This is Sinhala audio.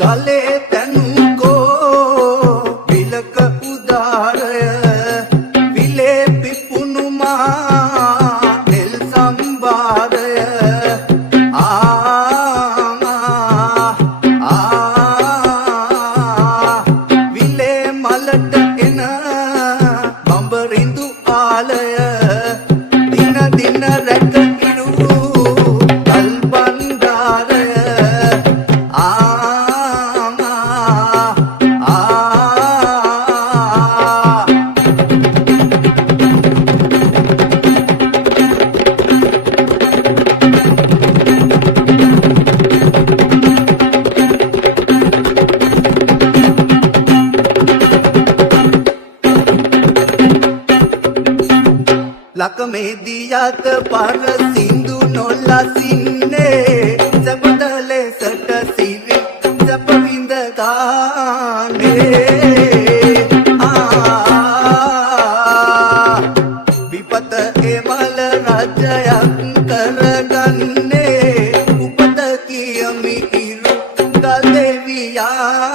ගලේ තැනුකෝ විලක උදාරය විලේ පිපුණු මා තෙල් සම්භාරය විලේ මලට එන බඹරිඳු ආලය දින දින රැක ඉරු කල් බණ්ඩාරය ලකමේදියත පර සින්දු නොලසින්නේ සපදලේ සට සිරි සපවිඳ ගානේ විපත එමල රජයක් කරගන්නේ උපත කියමි ඉරු ගල් දෙවියානේ